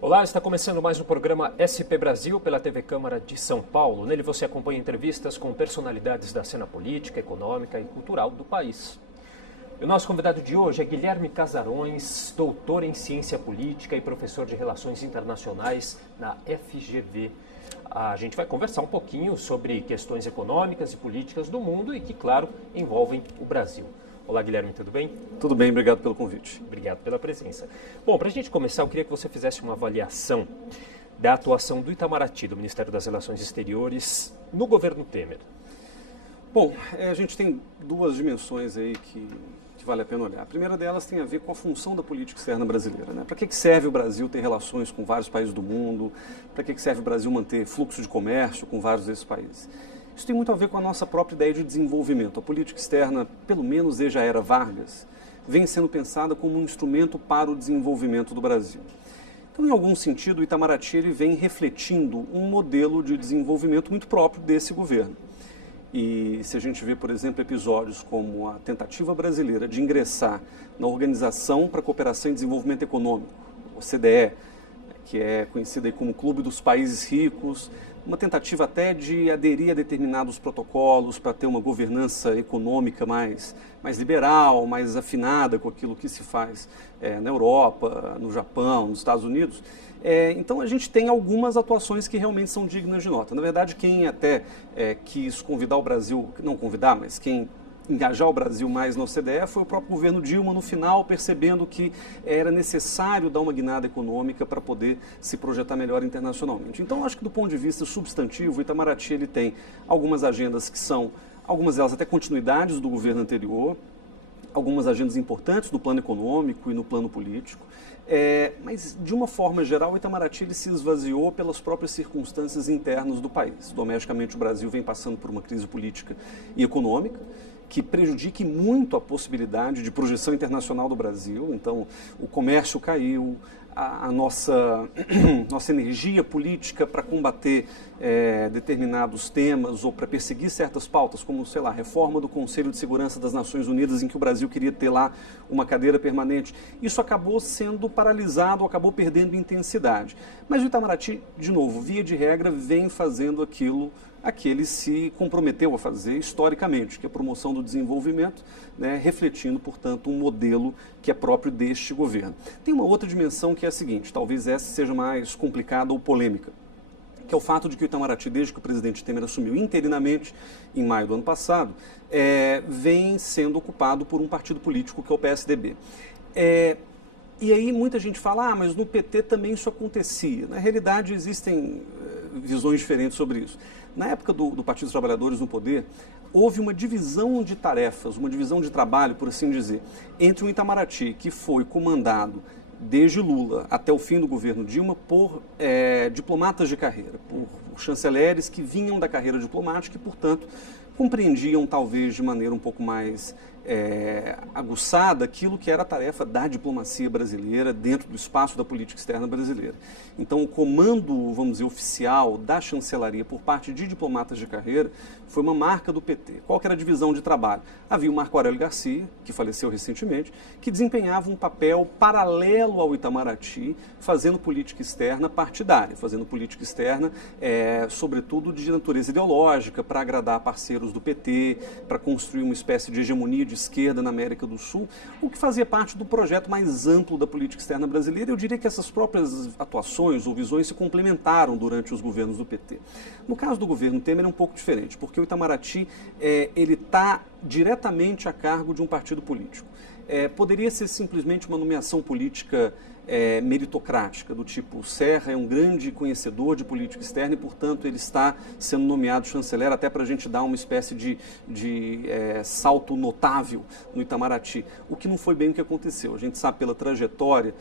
Olá, está começando mais um programa SP Brasil pela TV Câmara de São Paulo. Nele você acompanha entrevistas com personalidades da cena política, econômica e cultural do país. E o nosso convidado de hoje é Guilherme Casarões, doutor em ciência política e professor de relações internacionais na FGV. A gente vai conversar um pouquinho sobre questões econômicas e políticas do mundo e que, claro, envolvem o Brasil. Olá, Guilherme, tudo bem? Tudo bem, obrigado pelo convite. Obrigado pela presença. Bom, para a gente começar, eu queria que você fizesse uma avaliação da atuação do Itamaraty, do Ministério das Relações Exteriores, no governo Temer. Bom, a gente tem duas dimensões aí que vale a pena olhar. A primeira delas tem a ver com a função da política externa brasileira, né? Para que serve o Brasil ter relações com vários países do mundo? Para que serve o Brasil manter fluxo de comércio com vários desses países? Isso tem muito a ver com a nossa própria ideia de desenvolvimento. A política externa, pelo menos desde a era Vargas, vem sendo pensada como um instrumento para o desenvolvimento do Brasil. Então, em algum sentido, o Itamaraty ele vem refletindo um modelo de desenvolvimento muito próprio desse governo. E se a gente vê, por exemplo, episódios como a tentativa brasileira de ingressar na Organização para a Cooperação e Desenvolvimento Econômico, OCDE, que é conhecida aí como Clube dos Países Ricos, uma tentativa até de aderir a determinados protocolos para ter uma governança econômica mais liberal, mais afinada com aquilo que se faz na Europa, no Japão, nos Estados Unidos. Então a gente tem algumas atuações que realmente são dignas de nota. Na verdade, quem até quis convidar o Brasil, não convidar, mas quem engajar o Brasil mais na OCDE foi o próprio governo Dilma no final, percebendo que era necessário dar uma guinada econômica para poder se projetar melhor internacionalmente. Então, acho que do ponto de vista substantivo, o Itamaraty ele tem algumas agendas que são, algumas delas até continuidades do governo anterior, algumas agendas importantes no plano econômico e no plano político, mas de uma forma geral o Itamaraty ele se esvaziou pelas próprias circunstâncias internas do país. Domesticamente o Brasil vem passando por uma crise política e econômica, que prejudique muito a possibilidade de projeção internacional do Brasil. Então, o comércio caiu, a nossa energia política para combater determinados temas ou para perseguir certas pautas, como, sei lá, a reforma do Conselho de Segurança das Nações Unidas, em que o Brasil queria ter lá uma cadeira permanente. Isso acabou sendo paralisado, acabou perdendo intensidade. Mas o Itamaraty, de novo, via de regra, vem fazendo aquilo a que ele se comprometeu a fazer historicamente, que é a promoção do desenvolvimento, né, refletindo, portanto, um modelo que é próprio deste governo. Tem uma outra dimensão que é a seguinte, talvez essa seja mais complicada ou polêmica, que é o fato de que o Itamaraty, desde que o presidente Temer assumiu interinamente, em maio do ano passado, vem sendo ocupado por um partido político que é o PSDB. E aí muita gente fala, mas no PT também isso acontecia. Na realidade, existem visões diferentes sobre isso. Na época do Partido dos Trabalhadores no poder, houve uma divisão de tarefas, uma divisão de trabalho, por assim dizer, entre o Itamaraty, que foi comandado desde Lula até o fim do governo Dilma por diplomatas de carreira, por chanceleres que vinham da carreira diplomática e, portanto, compreendiam talvez de maneira um pouco mais aguçada aquilo que era a tarefa da diplomacia brasileira dentro do espaço da política externa brasileira. Então, o comando, vamos dizer, oficial da chancelaria por parte de diplomatas de carreira foi uma marca do PT. Qual que era a divisão de trabalho? Havia o Marco Aurélio Garcia, que faleceu recentemente, que desempenhava um papel paralelo ao Itamaraty, fazendo política externa partidária, fazendo política externa, sobretudo de natureza ideológica, para agradar parceiros do PT, para construir uma espécie de hegemonia de esquerda na América do Sul, o que fazia parte do projeto mais amplo da política externa brasileira. Eu diria que essas próprias atuações ou visões se complementaram durante os governos do PT. No caso do governo Temer é um pouco diferente, porque o Itamaraty ele está diretamente a cargo de um partido político. Poderia ser simplesmente uma nomeação política meritocrática, do tipo, Serra é um grande conhecedor de política externa e, portanto, ele está sendo nomeado chanceler até para a gente dar uma espécie de salto notável no Itamaraty, o que não foi bem o que aconteceu. A gente sabe pela trajetória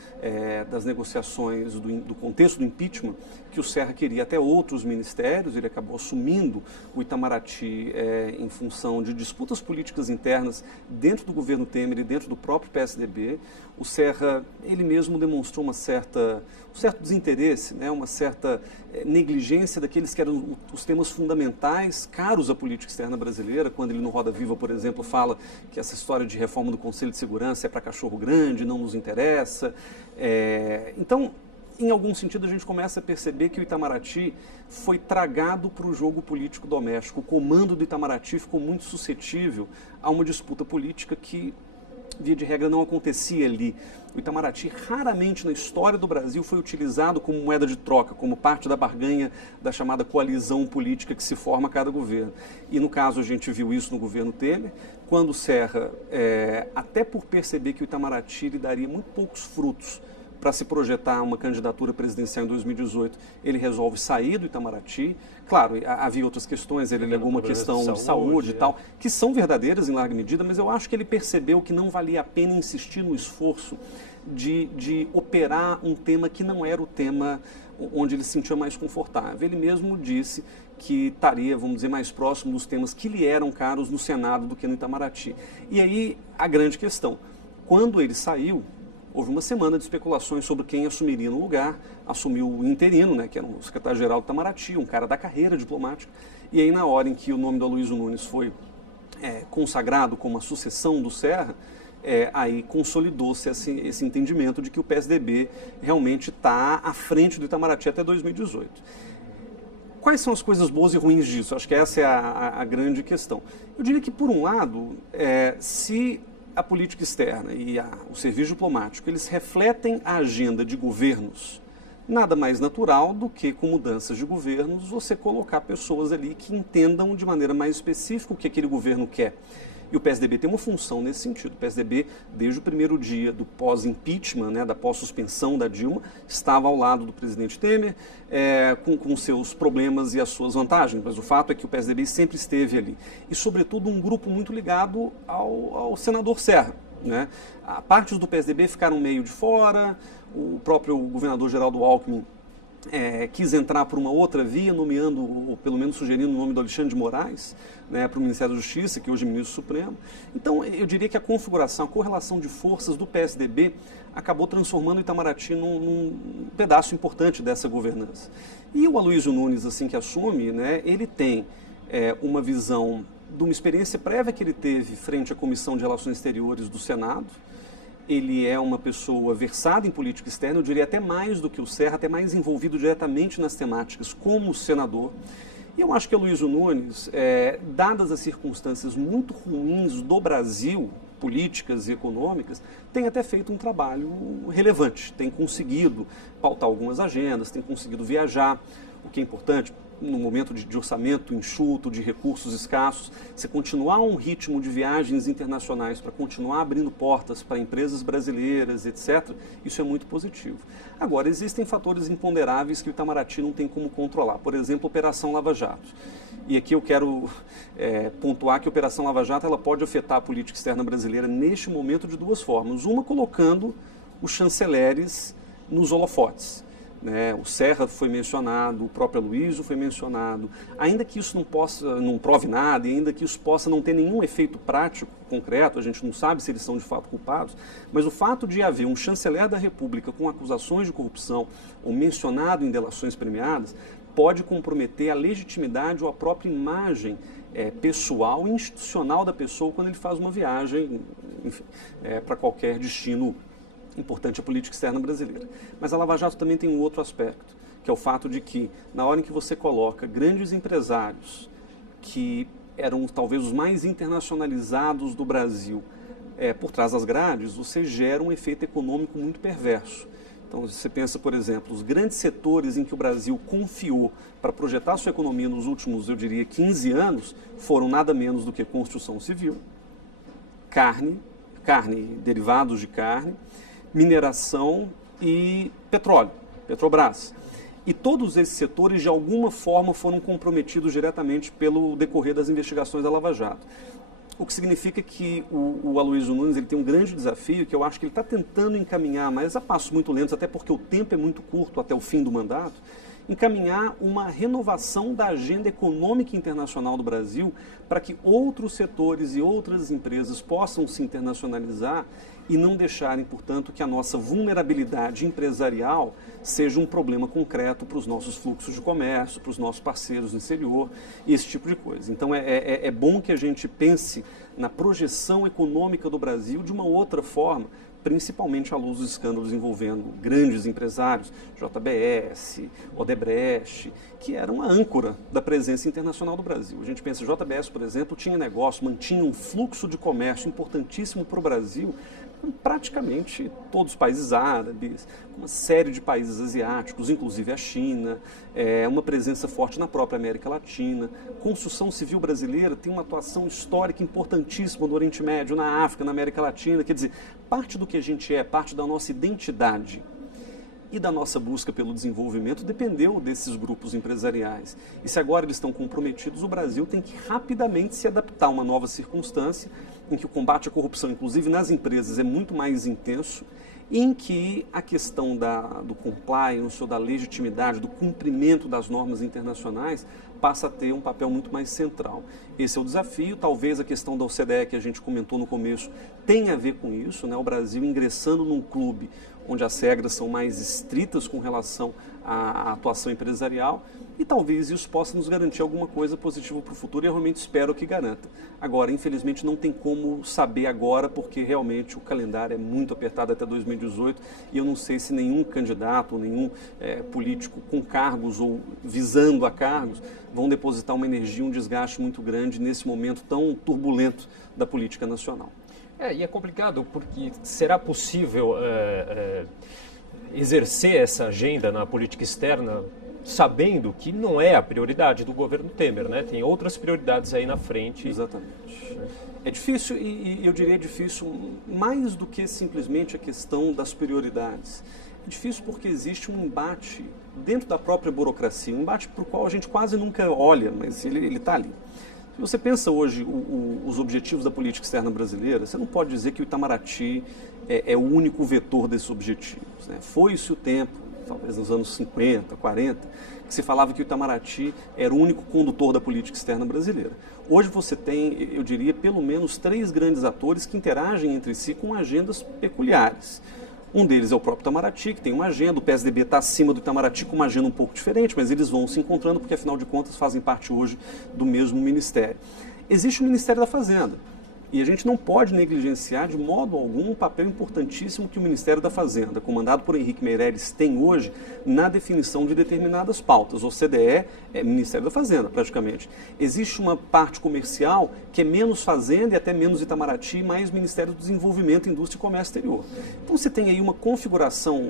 das negociações, do contexto do impeachment, que o Serra queria até outros ministérios, ele acabou assumindo o Itamaraty em função de disputas políticas internas dentro do governo Temer e dentro do próprio PSDB. O Serra, ele mesmo demonstrou um certo desinteresse, né, uma certa negligência daqueles que eram os temas fundamentais, caros à política externa brasileira, quando ele no Roda Viva, por exemplo, fala que essa história de reforma do Conselho de Segurança é para cachorro grande, não nos interessa. Então, em algum sentido, a gente começa a perceber que o Itamaraty foi tragado para o jogo político doméstico. O comando do Itamaraty ficou muito suscetível a uma disputa política que, via de regra, não acontecia ali. O Itamaraty raramente na história do Brasil foi utilizado como moeda de troca, como parte da barganha da chamada coalizão política que se forma a cada governo. E no caso a gente viu isso no governo Temer, quando o Serra, até por perceber que o Itamaraty lhe daria muito poucos frutos para se projetar uma candidatura presidencial em 2018, ele resolve sair do Itamaraty. Claro, havia outras questões, ele alegou uma questão de saúde e tal, que são verdadeiras em larga medida, mas eu acho que ele percebeu que não valia a pena insistir no esforço de operar um tema que não era o tema onde ele se sentia mais confortável. Ele mesmo disse que estaria, vamos dizer, mais próximo dos temas que lhe eram caros no Senado do que no Itamaraty. E aí, a grande questão, quando ele saiu, houve uma semana de especulações sobre quem assumiria no lugar. Assumiu o interino, né, que era o secretário-geral do Itamaraty, um cara da carreira diplomática. E aí, na hora em que o nome do Aloysio Nunes foi consagrado como a sucessão do Serra, aí consolidou-se esse entendimento de que o PSDB realmente está à frente do Itamaraty até 2018. Quais são as coisas boas e ruins disso? Acho que essa é a grande questão. Eu diria que, por um lado, se a política externa e o serviço diplomático, eles refletem a agenda de governos, nada mais natural do que, com mudanças de governos, você colocar pessoas ali que entendam de maneira mais específica o que aquele governo quer. E o PSDB tem uma função nesse sentido. O PSDB, desde o primeiro dia do pós-impeachment, né, da pós-suspensão da Dilma, estava ao lado do presidente Temer, com seus problemas e as suas vantagens. Mas o fato é que o PSDB sempre esteve ali. E, sobretudo, um grupo muito ligado ao senador Serra, né? Partes do PSDB ficaram meio de fora, o próprio governador Geraldo Alckmin quis entrar por uma outra via, nomeando, ou pelo menos sugerindo o nome do Alexandre de Moraes, né, para o Ministério da Justiça, que hoje é ministro supremo. Então, eu diria que a configuração, a correlação de forças do PSDB acabou transformando o Itamaraty num pedaço importante dessa governança. E o Aloysio Nunes, assim que assume, né, ele tem uma visão de uma experiência prévia que ele teve frente à Comissão de Relações Exteriores do Senado. Ele é uma pessoa versada em política externa, eu diria até mais do que o Serra, até mais envolvido diretamente nas temáticas como senador. E eu acho que o Aloysio Nunes, dadas as circunstâncias muito ruins do Brasil, políticas e econômicas, tem até feito um trabalho relevante, tem conseguido pautar algumas agendas, tem conseguido viajar, o que é importante no momento de orçamento enxuto, de recursos escassos, você continuar um ritmo de viagens internacionais para continuar abrindo portas para empresas brasileiras, etc., isso é muito positivo. Agora, existem fatores imponderáveis que o Itamaraty não tem como controlar. Por exemplo, a Operação Lava Jato. E aqui eu quero pontuar que a Operação Lava Jato ela pode afetar a política externa brasileira neste momento de duas formas. Uma, colocando os chanceleres nos holofotes. O Serra foi mencionado, o próprio Aloysio foi mencionado. Ainda que isso não prove nada, e ainda que isso possa não ter nenhum efeito prático, concreto, a gente não sabe se eles são de fato culpados, mas o fato de haver um chanceler da República com acusações de corrupção ou mencionado em delações premiadas pode comprometer a legitimidade ou a própria imagem pessoal e institucional da pessoa quando ele faz uma viagem para qualquer destino importante a política externa brasileira. Mas a Lava Jato também tem um outro aspecto, que é o fato de que, na hora em que você coloca grandes empresários que eram talvez os mais internacionalizados do Brasil por trás das grades, você gera um efeito econômico muito perverso. Então, você pensa, por exemplo, os grandes setores em que o Brasil confiou para projetar sua economia nos últimos, eu diria, 15 anos, foram nada menos do que construção civil, carne, derivados de carne, mineração e petróleo, Petrobras. E todos esses setores, de alguma forma, foram comprometidos diretamente pelo decorrer das investigações da Lava Jato. O que significa que o Aloysio Nunes ele tem um grande desafio, que eu acho que ele está tentando encaminhar, mas a passos muito lentos, até porque o tempo é muito curto até o fim do mandato, encaminhar uma renovação da agenda econômica internacional do Brasil para que outros setores e outras empresas possam se internacionalizar e não deixarem, portanto, que a nossa vulnerabilidade empresarial seja um problema concreto para os nossos fluxos de comércio, para os nossos parceiros no exterior e esse tipo de coisa. Então é bom que a gente pense na projeção econômica do Brasil de uma outra forma, principalmente à luz dos escândalos envolvendo grandes empresários, JBS, Odebrecht, que eram a âncora da presença internacional do Brasil. A gente pensa, JBS, por exemplo, tinha negócio, mantinha um fluxo de comércio importantíssimo para o Brasil, com praticamente todos os países árabes, uma série de países asiáticos, inclusive a China, uma presença forte na própria América Latina. Construção civil brasileira tem uma atuação histórica importantíssima no Oriente Médio, na África, na América Latina. Quer dizer, parte do que a gente é, parte da nossa identidade e da nossa busca pelo desenvolvimento dependeu desses grupos empresariais. E se agora eles estão comprometidos, o Brasil tem que rapidamente se adaptar a uma nova circunstância em que o combate à corrupção, inclusive nas empresas, é muito mais intenso, em que a questão do compliance, ou da legitimidade, do cumprimento das normas internacionais, passa a ter um papel muito mais central. Esse é o desafio. Talvez a questão da OCDE, que a gente comentou no começo, tenha a ver com isso, né? O Brasil ingressando num clube onde as regras são mais estritas com relação à atuação empresarial, e talvez isso possa nos garantir alguma coisa positiva para o futuro, e eu realmente espero que garanta. Agora, infelizmente, não tem como saber agora, porque realmente o calendário é muito apertado até 2018, e eu não sei se nenhum candidato, ou nenhum político com cargos ou visando a cargos vão depositar uma energia, um desgaste muito grande nesse momento tão turbulento da política nacional. E é complicado porque será possível exercer essa agenda na política externa sabendo que não é a prioridade do governo Temer, né? Tem outras prioridades aí na frente. Exatamente. É difícil, e eu diria difícil mais do que simplesmente a questão das prioridades. É difícil porque existe um embate dentro da própria burocracia, um embate para o qual a gente quase nunca olha, mas ele está ali. Se você pensa hoje os objetivos da política externa brasileira, você não pode dizer que o Itamaraty é o único vetor desses objetivos, né? Foi-se o tempo, talvez nos anos 50, 40, que se falava que o Itamaraty era o único condutor da política externa brasileira. Hoje você tem, eu diria, pelo menos 3 grandes atores que interagem entre si com agendas peculiares. Um deles é o próprio Itamaraty, que tem uma agenda, o PSDB está acima do Itamaraty com uma agenda um pouco diferente, mas eles vão se encontrando porque, afinal de contas, fazem parte hoje do mesmo ministério. Existe o Ministério da Fazenda, e a gente não pode negligenciar de modo algum um papel importantíssimo que o Ministério da Fazenda, comandado por Henrique Meirelles, tem hoje na definição de determinadas pautas. O CDE é Ministério da Fazenda, praticamente. Existe uma parte comercial que é menos Fazenda e até menos Itamaraty, mais Ministério do Desenvolvimento, Indústria e Comércio Exterior. Então você tem aí uma configuração,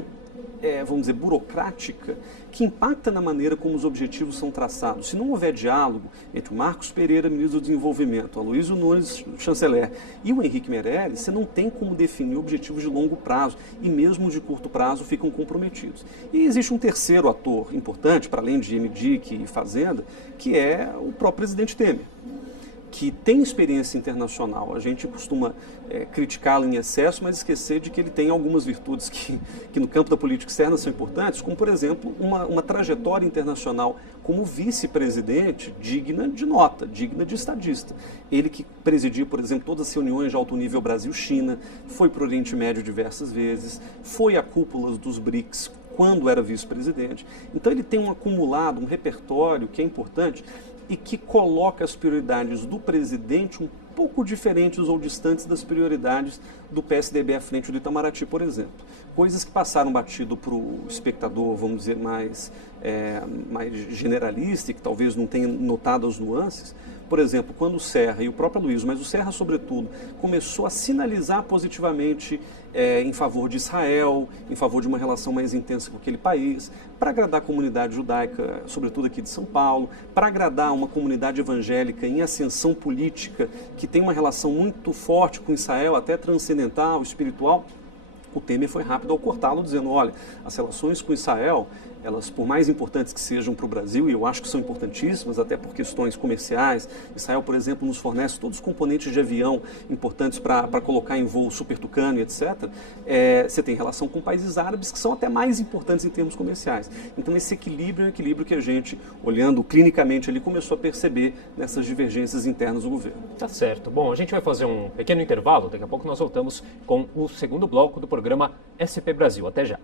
vamos dizer, burocrática, que impacta na maneira como os objetivos são traçados. Se não houver diálogo entre o Marcos Pereira, ministro do Desenvolvimento, o Aloysio Nunes, chanceler, e o Henrique Meirelles, você não tem como definir objetivos de longo prazo, e mesmo de curto prazo ficam comprometidos. E existe um terceiro ator importante, para além de MDIC e Fazenda, que é o próprio presidente Temer, que tem experiência internacional. A gente costuma criticá-lo em excesso, mas esquecer de que ele tem algumas virtudes que no campo da política externa são importantes, como, por exemplo, uma trajetória internacional como vice-presidente digna de nota, digna de estadista. Ele que presidiu, por exemplo, todas as reuniões de alto nível Brasil-China, foi para o Oriente Médio diversas vezes, foi à cúpula dos BRICS quando era vice-presidente. Então ele tem um acumulado, um repertório que é importante, e que coloca as prioridades do presidente um pouco diferentes ou distantes das prioridades do PSDB à frente do Itamaraty, por exemplo. Coisas que passaram batido para o espectador, vamos dizer, mais generalista e que talvez não tenha notado as nuances. Por exemplo, quando o Serra e o próprio Aloysio, mas o Serra sobretudo, começou a sinalizar positivamente em favor de Israel, em favor de uma relação mais intensa com aquele país, para agradar a comunidade judaica, sobretudo aqui de São Paulo, para agradar uma comunidade evangélica em ascensão política, que tem uma relação muito forte com Israel, até transcendental, espiritual. O Temer foi rápido ao cortá-lo, dizendo, olha, as relações com Israel elas, por mais importantes que sejam para o Brasil, e eu acho que são importantíssimas, até por questões comerciais. Israel, por exemplo, nos fornece todos os componentes de avião importantes para colocar em voo Super Tucano e etc. Você tem relação com países árabes que são até mais importantes em termos comerciais. Então esse equilíbrio é um equilíbrio que a gente, olhando clinicamente ali, começou a perceber nessas divergências internas do governo. Tá certo. Bom, a gente vai fazer um pequeno intervalo, daqui a pouco nós voltamos com o segundo bloco do programa SP Brasil. Até já.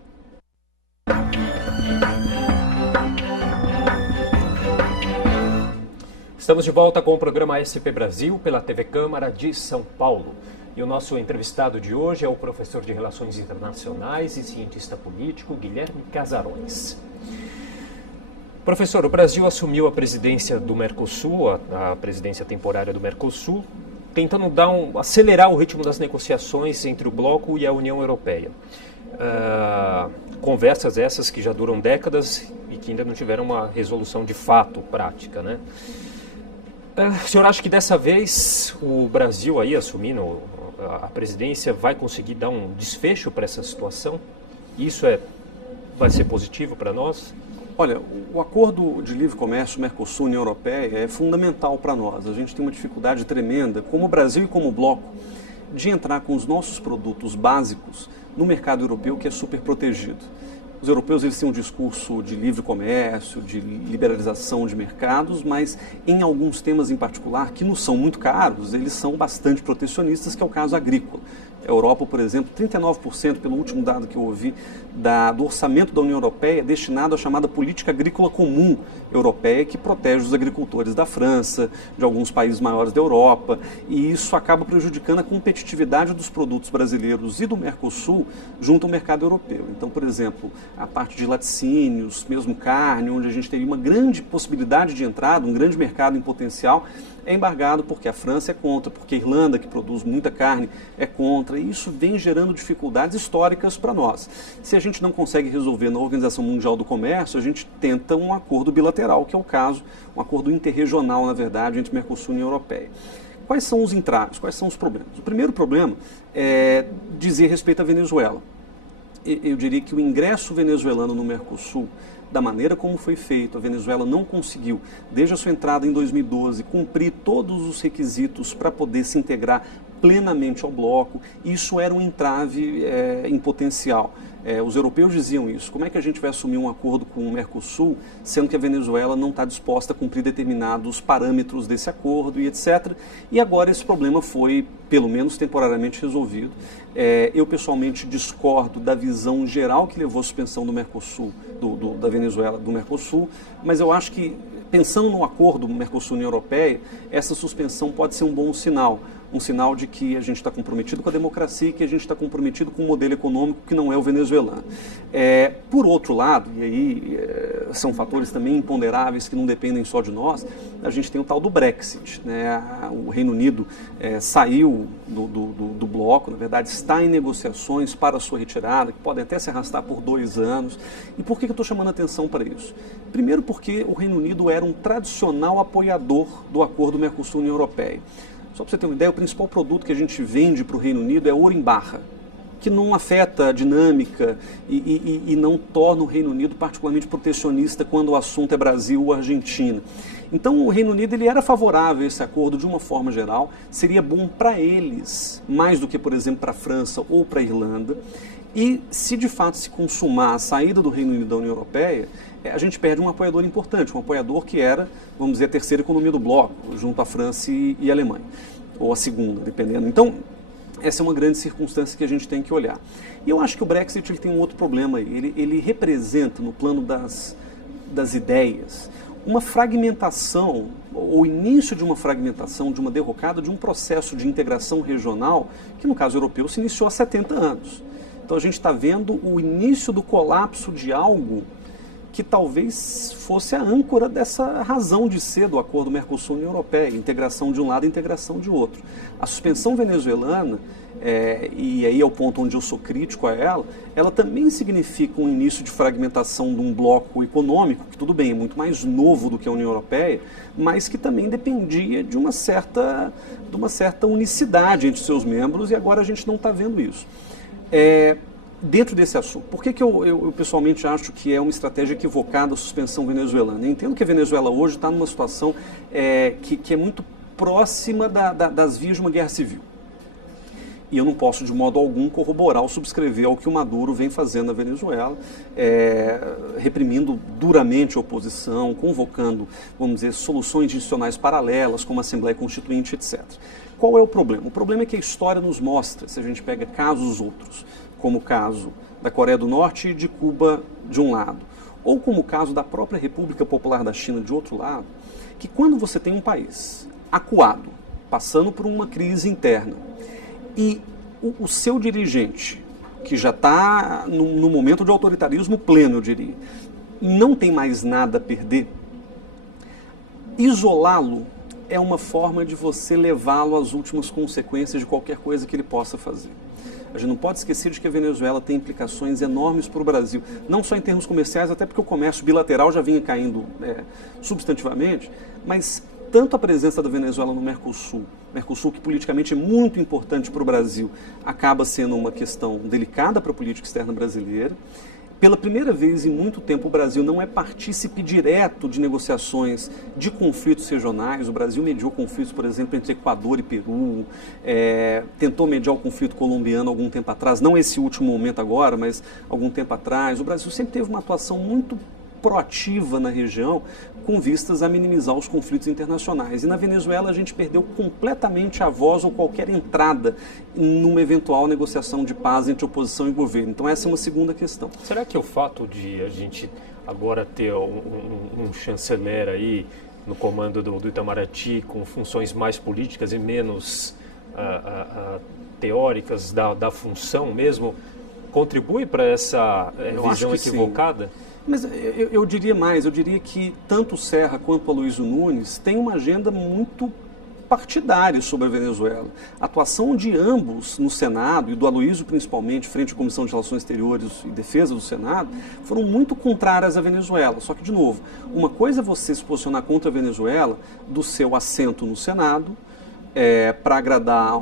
Estamos de volta com o programa SP Brasil pela TV Câmara de São Paulo. E o nosso entrevistado de hoje é o professor de Relações Internacionais e cientista político Guilherme Casarões. Professor, o Brasil assumiu a presidência do Mercosul, a presidência temporária do Mercosul, tentando acelerar o ritmo das negociações entre o bloco e a União Europeia. Conversas essas que já duram décadas e que ainda não tiveram uma resolução de fato prática, né? O senhor acha que dessa vez o Brasil, aí assumindo a presidência, vai conseguir dar um desfecho para essa situação? Isso vai ser positivo para nós? Olha, o acordo de livre comércio Mercosul-União Europeia é fundamental para nós. A gente tem uma dificuldade tremenda, como o Brasil e como o bloco, de entrar com os nossos produtos básicos no mercado europeu, que é super protegido. Os europeus eles têm um discurso de livre comércio, de liberalização de mercados, mas em alguns temas em particular, que nos são muito caros, eles são bastante protecionistas, que é o caso agrícola. A Europa, por exemplo, 39%, pelo último dado que eu ouvi, do orçamento da União Europeia é destinado à chamada política agrícola comum europeia, que protege os agricultores da França, de alguns países maiores da Europa, e isso acaba prejudicando a competitividade dos produtos brasileiros e do Mercosul junto ao mercado europeu. Então, por exemplo, a parte de laticínios, mesmo carne, onde a gente teria uma grande possibilidade de entrada, um grande mercado em potencial, é embargado porque a França é contra, porque a Irlanda, que produz muita carne, é contra, e isso vem gerando dificuldades históricas para nós. Se a gente não consegue resolver na Organização Mundial do Comércio, a gente tenta um acordo bilateral, que é o caso, um acordo interregional, na verdade, entre Mercosul e União Europeia. Quais são os entraves? Quais são os problemas? O primeiro problema é dizer respeito à Venezuela. Eu diria que o ingresso venezuelano no Mercosul, da maneira como foi feito, a Venezuela não conseguiu, desde a sua entrada em 2012, cumprir todos os requisitos para poder se integrar plenamente ao bloco. Isso era um entrave em potencial. Os europeus diziam isso. Como é que a gente vai assumir um acordo com o Mercosul, sendo que a Venezuela não está disposta a cumprir determinados parâmetros desse acordo e etc. E agora esse problema foi, pelo menos temporariamente, resolvido. Eu pessoalmente discordo da visão geral que levou à suspensão do Mercosul, da Venezuela, do Mercosul, mas eu acho que, pensando no acordo Mercosul-União Europeia, essa suspensão pode ser um bom sinal. Um sinal de que a gente está comprometido com a democracia e que a gente está comprometido com um modelo econômico que não é o venezuelano. Por outro lado, e aí são fatores também imponderáveis que não dependem só de nós, a gente tem o tal do Brexit, né? O Reino Unido saiu do bloco, na verdade está em negociações para a sua retirada, que podem até se arrastar por 2 anos. E por que eu estou chamando a atenção para isso? Primeiro porque o Reino Unido era um tradicional apoiador do acordo Mercosul-União Europeia. Só para você ter uma ideia, o principal produto que a gente vende para o Reino Unido é ouro em barra, que não afeta a dinâmica e não torna o Reino Unido particularmente protecionista quando o assunto é Brasil ou Argentina. Então o Reino Unido ele era favorável a esse acordo de uma forma geral, seria bom para eles, mais do que, por exemplo, para a França ou para a Irlanda. E se de fato se consumar a saída do Reino Unido da União Europeia, a gente perde um apoiador importante, um apoiador que era, vamos dizer, a terceira economia do bloco, junto à França e a Alemanha, ou a segunda, dependendo. Então, essa é uma grande circunstância que a gente tem que olhar. E eu acho que o Brexit ele tem um outro problema aí. Ele representa, no plano das ideias, uma fragmentação, ou início de uma fragmentação, de uma derrocada, de um processo de integração regional, que no caso europeu se iniciou há 70 anos. Então a gente está vendo o início do colapso de algo que talvez fosse a âncora dessa razão de ser do acordo Mercosul-União Europeia, integração de um lado e integração de outro. A suspensão venezuelana, e aí é o ponto onde eu sou crítico a ela também significa um início de fragmentação de um bloco econômico, que tudo bem, é muito mais novo do que a União Europeia, mas que também dependia de uma certa unicidade entre seus membros, e agora a gente não está vendo isso. dentro desse assunto, por que eu pessoalmente acho que é uma estratégia equivocada a suspensão venezuelana? Eu entendo que a Venezuela hoje está numa situação que é muito próxima das vias de uma guerra civil. E eu não posso, de modo algum, corroborar ou subscrever ao que o Maduro vem fazendo na Venezuela, reprimindo duramente a oposição, convocando, vamos dizer, soluções institucionais paralelas, como a Assembleia Constituinte, etc. Qual é o problema? O problema é que a história nos mostra, se a gente pega casos outros, como o caso da Coreia do Norte e de Cuba de um lado, ou como o caso da própria República Popular da China de outro lado, que quando você tem um país acuado, passando por uma crise interna, e o seu dirigente, que já está no momento de autoritarismo pleno, eu diria, não tem mais nada a perder, isolá-lo é uma forma de você levá-lo às últimas consequências de qualquer coisa que ele possa fazer. A gente não pode esquecer de que a Venezuela tem implicações enormes para o Brasil, não só em termos comerciais, até porque o comércio bilateral já vinha caindo substantivamente, mas tanto a presença da Venezuela no Mercosul que politicamente é muito importante para o Brasil, acaba sendo uma questão delicada para a política externa brasileira. Pela primeira vez em muito tempo, o Brasil não é partícipe direto de negociações de conflitos regionais. O Brasil mediou conflitos, por exemplo, entre Equador e Peru, tentou mediar o conflito colombiano algum tempo atrás, não esse último momento agora, mas algum tempo atrás. O Brasil sempre teve uma atuação muito proativa na região, com vistas a minimizar os conflitos internacionais. E na Venezuela a gente perdeu completamente a voz ou qualquer entrada numa eventual negociação de paz entre oposição e governo. Então essa é uma segunda questão. Será que o fato de a gente agora ter um chanceler aí no comando do Itamaraty com funções mais políticas e menos teóricas da função mesmo, contribui para essa visão equivocada? Sim. Mas eu diria mais, eu diria que tanto o Serra quanto o Aloysio Nunes têm uma agenda muito partidária sobre a Venezuela. A atuação de ambos no Senado, e do Aloysio principalmente, frente à Comissão de Relações Exteriores e Defesa do Senado, foram muito contrárias à Venezuela. Só que, de novo, uma coisa é você se posicionar contra a Venezuela do seu assento no Senado, para agradar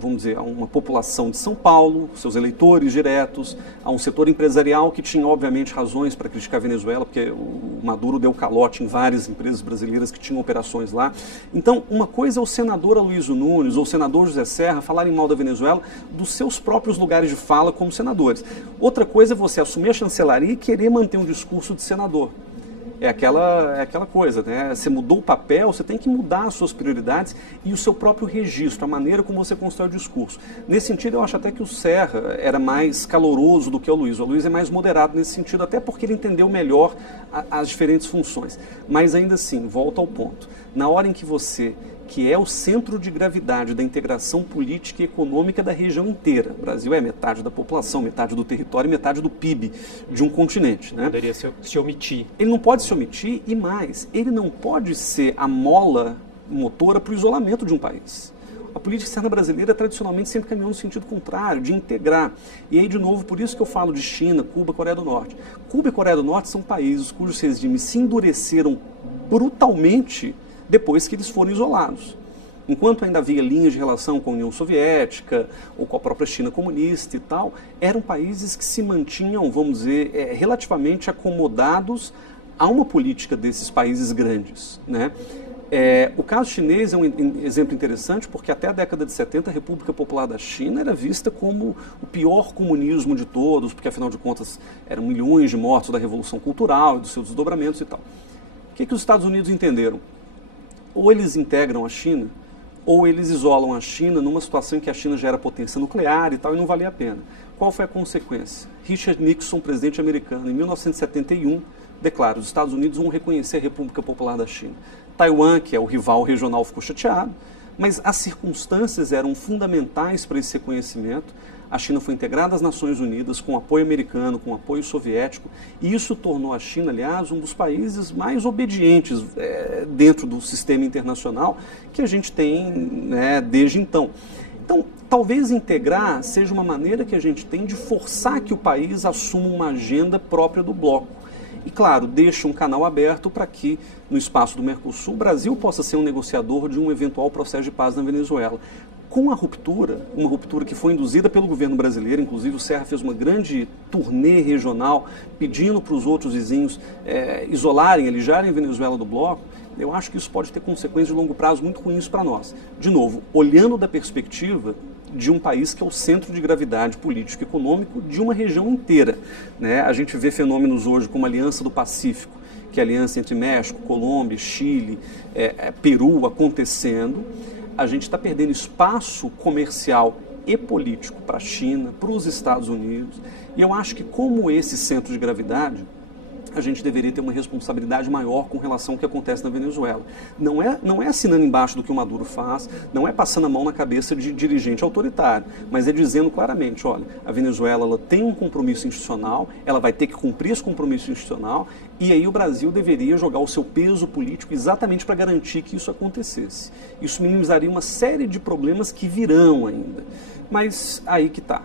vamos dizer, a uma população de São Paulo, seus eleitores diretos, a um setor empresarial que tinha, obviamente, razões para criticar a Venezuela, porque o Maduro deu calote em várias empresas brasileiras que tinham operações lá. Então, uma coisa é o senador Aloysio Nunes ou o senador José Serra falarem mal da Venezuela dos seus próprios lugares de fala como senadores. Outra coisa é você assumir a chancelaria e querer manter um discurso de senador. É aquela coisa, né? Você mudou o papel, você tem que mudar as suas prioridades e o seu próprio registro, a maneira como você constrói o discurso. Nesse sentido, eu acho até que o Serra era mais caloroso do que o Aloysio. O Aloysio é mais moderado nesse sentido, até porque ele entendeu melhor as diferentes funções. Mas ainda assim, volta ao ponto. Na hora em que você, que é o centro de gravidade da integração política e econômica da região inteira. O Brasil é metade da população, metade do território e metade do PIB de um continente. Né? Poderia se omitir. Ele não pode se omitir e mais, ele não pode ser a mola motora para o isolamento de um país. A política externa brasileira tradicionalmente sempre caminhou no sentido contrário, de integrar. E aí, de novo, por isso que eu falo de China, Cuba, Coreia do Norte. Cuba e Coreia do Norte são países cujos regimes se endureceram brutalmente depois que eles foram isolados. Enquanto ainda havia linhas de relação com a União Soviética ou com a própria China comunista e tal, eram países que se mantinham, vamos dizer, relativamente acomodados a uma política desses países grandes, né? O caso chinês é um exemplo interessante porque até a década de 70 a República Popular da China era vista como o pior comunismo de todos, porque afinal de contas eram milhões de mortos da Revolução Cultural e dos seus desdobramentos e tal. O que os Estados Unidos entenderam? Ou eles integram a China, ou eles isolam a China numa situação em que a China já era potência nuclear e tal, e não valia a pena. Qual foi a consequência? Richard Nixon, presidente americano, em 1971, declara: os Estados Unidos vão reconhecer a República Popular da China. Taiwan, que é o rival regional, ficou chateado, mas as circunstâncias eram fundamentais para esse reconhecimento. A China foi integrada às Nações Unidas com apoio americano, com apoio soviético, e isso tornou a China, aliás, um dos países mais obedientes dentro do sistema internacional que a gente tem, né, desde então. Então, talvez integrar seja uma maneira que a gente tem de forçar que o país assuma uma agenda própria do bloco. E, claro, deixa um canal aberto para que, no espaço do Mercosul, o Brasil possa ser um negociador de um eventual processo de paz na Venezuela. com a ruptura, uma ruptura que foi induzida pelo governo brasileiro, inclusive o Serra fez uma grande turnê regional pedindo para os outros vizinhos isolarem, alijarem a Venezuela do bloco, eu acho que isso pode ter consequências de longo prazo muito ruins para nós. De novo, olhando da perspectiva de um país que é o centro de gravidade político e econômico de uma região inteira, né? A gente vê fenômenos hoje como a Aliança do Pacífico, que é a aliança entre México, Colômbia, Chile, Peru acontecendo. A gente está perdendo espaço comercial e político para a China, para os Estados Unidos. E eu acho que como esse centro de gravidade, a gente deveria ter uma responsabilidade maior com relação ao que acontece na Venezuela. Não é assinando embaixo do que o Maduro faz, não é passando a mão na cabeça de dirigente autoritário, mas é dizendo claramente, olha, a Venezuela ela tem um compromisso institucional, ela vai ter que cumprir esse compromisso institucional, e aí o Brasil deveria jogar o seu peso político exatamente para garantir que isso acontecesse. Isso minimizaria uma série de problemas que virão ainda. Mas aí que está.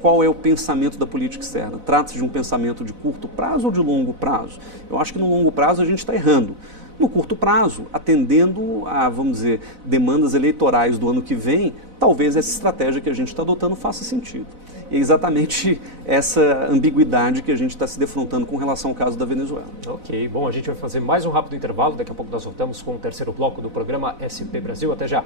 Qual é o pensamento da política externa? Trata-se de um pensamento de curto prazo ou de longo prazo? Eu acho que no longo prazo a gente está errando. No curto prazo, atendendo a, vamos dizer, demandas eleitorais do ano que vem, talvez essa estratégia que a gente está adotando faça sentido. E é exatamente essa ambiguidade que a gente está se defrontando com relação ao caso da Venezuela. Ok, bom, a gente vai fazer mais um rápido intervalo, daqui a pouco nós voltamos com o terceiro bloco do programa SP Brasil. Até já!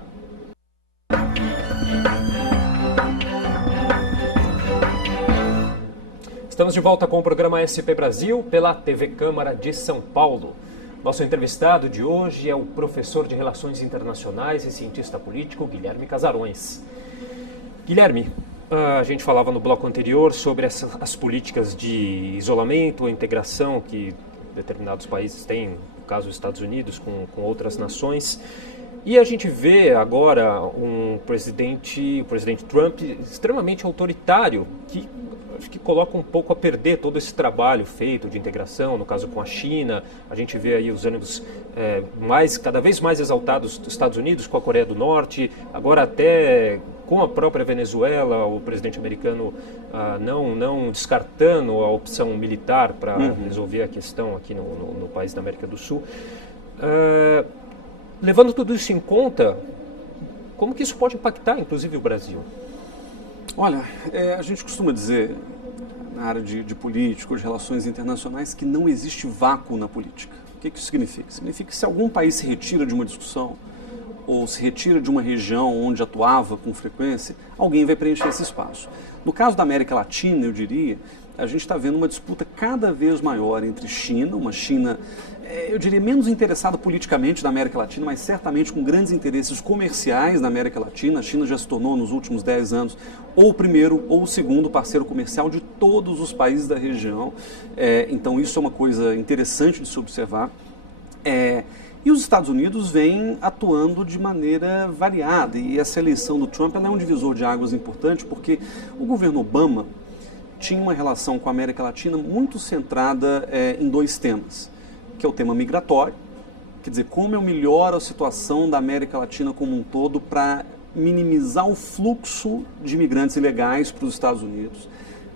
Estamos de volta com o programa SP Brasil pela TV Câmara de São Paulo. Nosso entrevistado de hoje é o professor de Relações Internacionais e cientista político Guilherme Casarões. Guilherme, a gente falava no bloco anterior sobre as políticas de isolamento, a integração que determinados países têm, no caso dos Estados Unidos, com outras nações. E a gente vê agora o presidente Trump extremamente autoritário, que acho que coloca um pouco a perder todo esse trabalho feito de integração, no caso com a China. A gente vê aí os ânimos cada vez mais exaltados dos Estados Unidos com a Coreia do Norte, agora até com a própria Venezuela, o presidente americano não descartando a opção militar para resolver a questão aqui no país da América do Sul. Levando tudo isso em conta, como que isso pode impactar, inclusive, o Brasil? Olha, a gente costuma dizer, na área de política, de relações internacionais, que não existe vácuo na política. O que isso significa? Significa que se algum país se retira de uma discussão, ou se retira de uma região onde atuava com frequência, alguém vai preencher esse espaço. No caso da América Latina, eu diria, a gente está vendo uma disputa cada vez maior entre China, uma China, eu diria, menos interessada politicamente na América Latina, mas certamente com grandes interesses comerciais na América Latina. A China já se tornou, nos últimos 10 anos, ou o primeiro ou o segundo parceiro comercial de todos os países da região. Então, isso é uma coisa interessante de se observar. E os Estados Unidos vêm atuando de maneira variada, e essa eleição do Trump ela é um divisor de águas importante, porque o governo Obama tinha uma relação com a América Latina muito centrada em dois temas, que é o tema migratório, quer dizer, como eu melhoro a situação da América Latina como um todo para minimizar o fluxo de imigrantes ilegais para os Estados Unidos.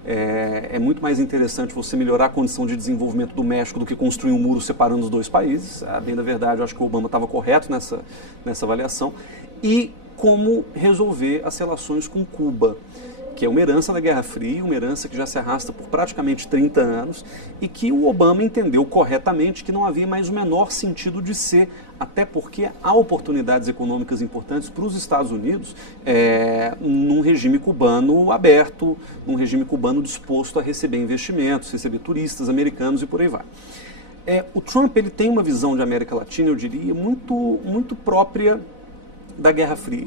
É muito mais interessante você melhorar a condição de desenvolvimento do México do que construir um muro separando os dois países. A bem da verdade, eu acho que o Obama estava correto nessa avaliação. E como resolver as relações com Cuba, que é uma herança da Guerra Fria, uma herança que já se arrasta por praticamente 30 anos e que o Obama entendeu corretamente que não havia mais o menor sentido de ser, até porque há oportunidades econômicas importantes para os Estados Unidos num regime cubano aberto, num regime cubano disposto a receber investimentos, receber turistas americanos e por aí vai. O Trump ele tem uma visão de América Latina, eu diria, muito própria da Guerra Fria,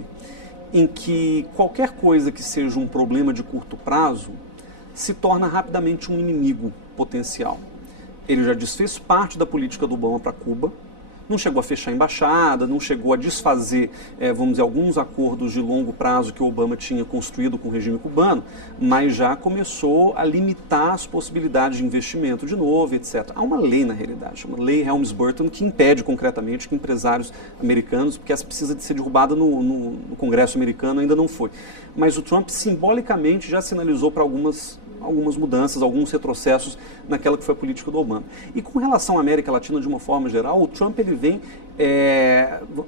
em que qualquer coisa que seja um problema de curto prazo se torna rapidamente um inimigo potencial. Ele já desfez parte da política do Obama para Cuba, não chegou a fechar a embaixada, não chegou a desfazer, vamos dizer, alguns acordos de longo prazo que o Obama tinha construído com o regime cubano, mas já começou a limitar as possibilidades de investimento de novo, etc. Há uma lei, na realidade, chama Lei Helms-Burton, que impede concretamente que empresários americanos, porque essa precisa de ser derrubada no Congresso americano, ainda não foi. Mas o Trump simbolicamente já sinalizou para algumas algumas mudanças, alguns retrocessos naquela que foi a política do Obama. E com relação à América Latina de uma forma geral, o Trump ele vem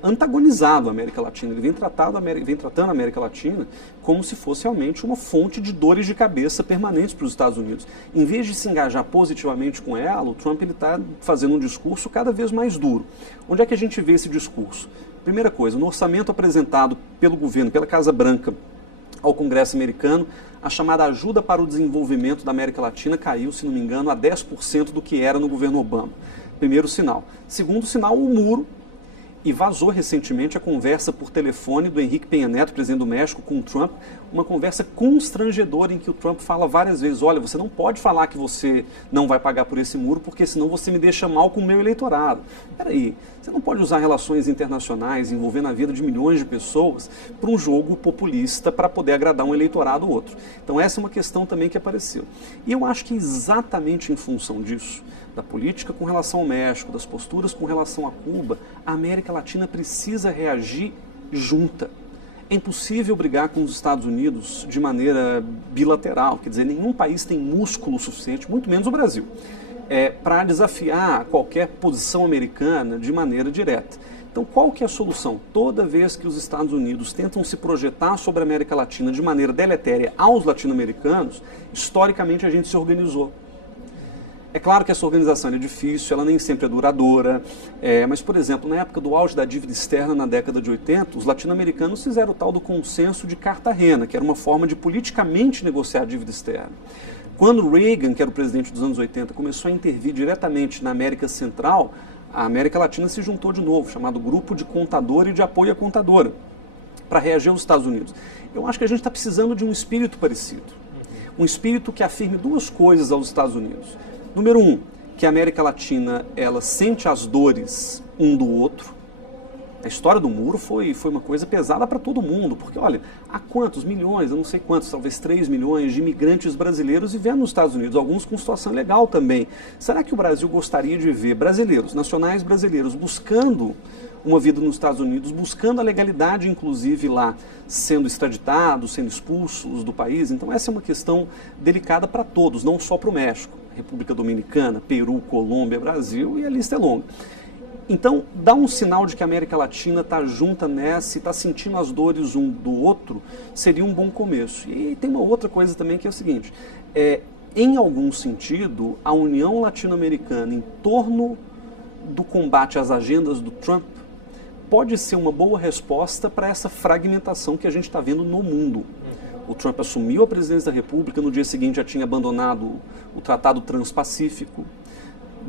antagonizado à América Latina, ele vem tratando a América Latina como se fosse realmente uma fonte de dores de cabeça permanentes para os Estados Unidos. Em vez de se engajar positivamente com ela, o Trump está fazendo um discurso cada vez mais duro. Onde é que a gente vê esse discurso? Primeira coisa, no orçamento apresentado pelo governo, pela Casa Branca, ao Congresso americano, a chamada ajuda para o desenvolvimento da América Latina caiu, se não me engano, a 10% do que era no governo Obama. Primeiro sinal. Segundo sinal, o muro. E vazou recentemente a conversa por telefone do Henrique Peña Neto, presidente do México, com o Trump, uma conversa constrangedora em que o Trump fala várias vezes, olha, você não pode falar que você não vai pagar por esse muro, porque senão você me deixa mal com o meu eleitorado. Peraí, você não pode usar relações internacionais envolvendo a vida de milhões de pessoas para um jogo populista para poder agradar um eleitorado ou outro. Então essa é uma questão também que apareceu. E eu acho que exatamente em função disso, da política com relação ao México, das posturas com relação a Cuba, a América Latina precisa reagir junta. É impossível brigar com os Estados Unidos de maneira bilateral, quer dizer, nenhum país tem músculo suficiente, muito menos o Brasil, para desafiar qualquer posição americana de maneira direta. Então, qual que é a solução? Toda vez que os Estados Unidos tentam se projetar sobre a América Latina de maneira deletéria aos latino-americanos, historicamente a gente se organizou. É claro que essa organização é difícil, ela nem sempre é duradoura, mas, por exemplo, na época do auge da dívida externa, na década de 80, os latino-americanos fizeram o tal do consenso de Cartagena, que era uma forma de politicamente negociar a dívida externa. Quando Reagan, que era o presidente dos anos 80, começou a intervir diretamente na América Central, a América Latina se juntou de novo, chamado Grupo de Contador e de Apoio à Contadora, para reagir aos Estados Unidos. Eu acho que a gente está precisando de um espírito parecido, um espírito que afirme duas coisas aos Estados Unidos. Número um, que a América Latina ela sente as dores um do outro. A história do muro foi uma coisa pesada para todo mundo, porque olha, há quantos milhões, eu não sei quantos, talvez 3 milhões de imigrantes brasileiros vivendo nos Estados Unidos, alguns com situação legal também. Será que o Brasil gostaria de ver brasileiros, nacionais brasileiros, buscando uma vida nos Estados Unidos, buscando a legalidade, inclusive lá, sendo extraditados, sendo expulsos do país? Então essa é uma questão delicada para todos, não só para o México. República Dominicana, Peru, Colômbia, Brasil, e a lista é longa. Então, dá um sinal de que a América Latina está junta nessa e está sentindo as dores um do outro, seria um bom começo. E tem uma outra coisa também que é o seguinte, em algum sentido, a União Latino-Americana em torno do combate às agendas do Trump pode ser uma boa resposta para essa fragmentação que a gente está vendo no mundo. O Trump assumiu a presidência da República, no dia seguinte já tinha abandonado o Tratado Transpacífico,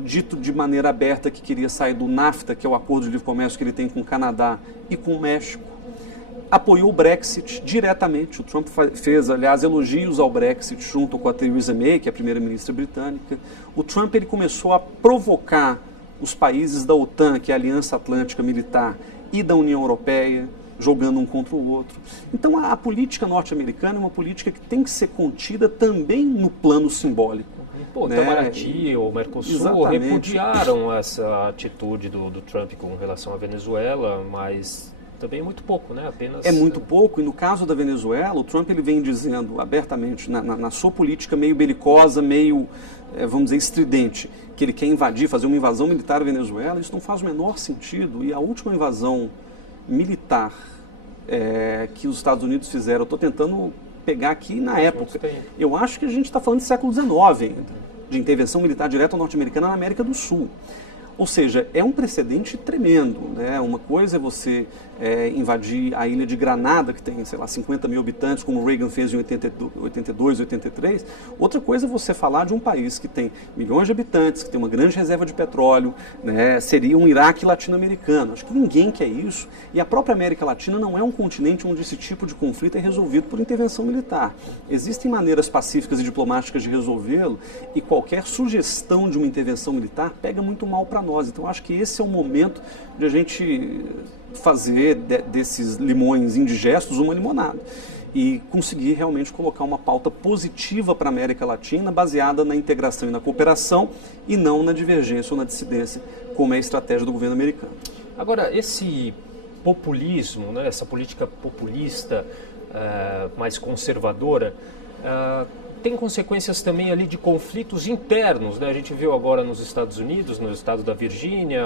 dito de maneira aberta que queria sair do NAFTA, que é o acordo de livre comércio que ele tem com o Canadá e com o México. Apoiou o Brexit diretamente. O Trump fez, aliás, elogios ao Brexit junto com a Theresa May, que é a primeira-ministra britânica. O Trump ele começou a provocar os países da OTAN, que é a Aliança Atlântica Militar, e da União Europeia, jogando um contra o outro. Então a política norte-americana é uma política que tem que ser contida também no plano simbólico. Pô, né? Itamaraty ou Mercosul Exatamente. repudiaram essa atitude do Trump com relação à Venezuela, mas também é muito pouco, né? Apenas... É muito pouco, e no caso da Venezuela, o Trump ele vem dizendo abertamente, na sua política meio belicosa, meio, vamos dizer, estridente, que ele quer invadir, fazer uma invasão militar à Venezuela. Isso não faz o menor sentido, e a última invasão militar que os Estados Unidos fizeram, eu estou tentando pegar aqui na época, eu acho que a gente está falando de século XIX ainda, de intervenção militar direta norte-americana na América do Sul. Ou seja, é um precedente tremendo, né? Uma coisa é você invadir a ilha de Granada, que tem, sei lá, 50 mil habitantes, como o Reagan fez em 82, 83. Outra coisa é você falar de um país que tem milhões de habitantes, que tem uma grande reserva de petróleo, né? Seria um Iraque latino-americano. Acho que ninguém quer isso. E a própria América Latina não é um continente onde esse tipo de conflito é resolvido por intervenção militar. Existem maneiras pacíficas e diplomáticas de resolvê-lo, e qualquer sugestão de uma intervenção militar pega muito mal para nós. Então, acho que esse é o momento de a gente fazer desses limões indigestos uma limonada e conseguir realmente colocar uma pauta positiva para a América Latina baseada na integração e na cooperação e não na divergência ou na dissidência, como é a estratégia do governo americano. Agora, esse populismo, né, essa política populista mais conservadora, tem consequências também ali de conflitos internos, né? A gente viu agora nos Estados Unidos, no estado da Virgínia,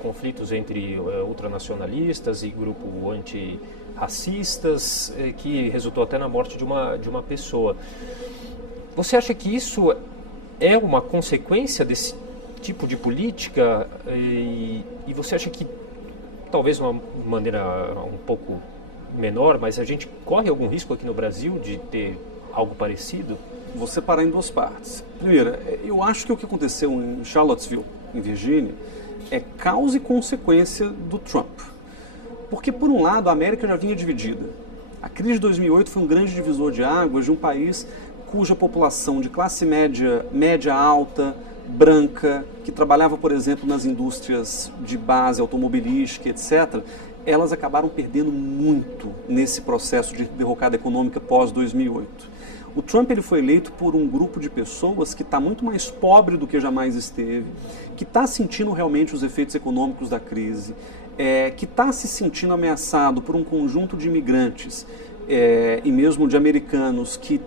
conflitos entre ultranacionalistas e grupo antirracistas, que resultou até na morte de uma pessoa. Você acha que isso é uma consequência desse tipo de política? E você acha que, talvez de uma maneira um pouco menor, mas a gente corre algum risco aqui no Brasil de ter algo parecido? Vou separar em duas partes. Primeiro, eu acho que o que aconteceu em Charlottesville, em Virgínia, é causa e consequência do Trump. Porque, por um lado, a América já vinha dividida. A crise de 2008 foi um grande divisor de águas de um país cuja população de classe média, média alta, branca, que trabalhava, por exemplo, nas indústrias de base automobilística, etc., elas acabaram perdendo muito nesse processo de derrocada econômica pós-2008. O Trump ele foi eleito por um grupo de pessoas que está muito mais pobre do que jamais esteve, que está sentindo realmente os efeitos econômicos da crise, que está se sentindo ameaçado por um conjunto de imigrantes e mesmo de americanos que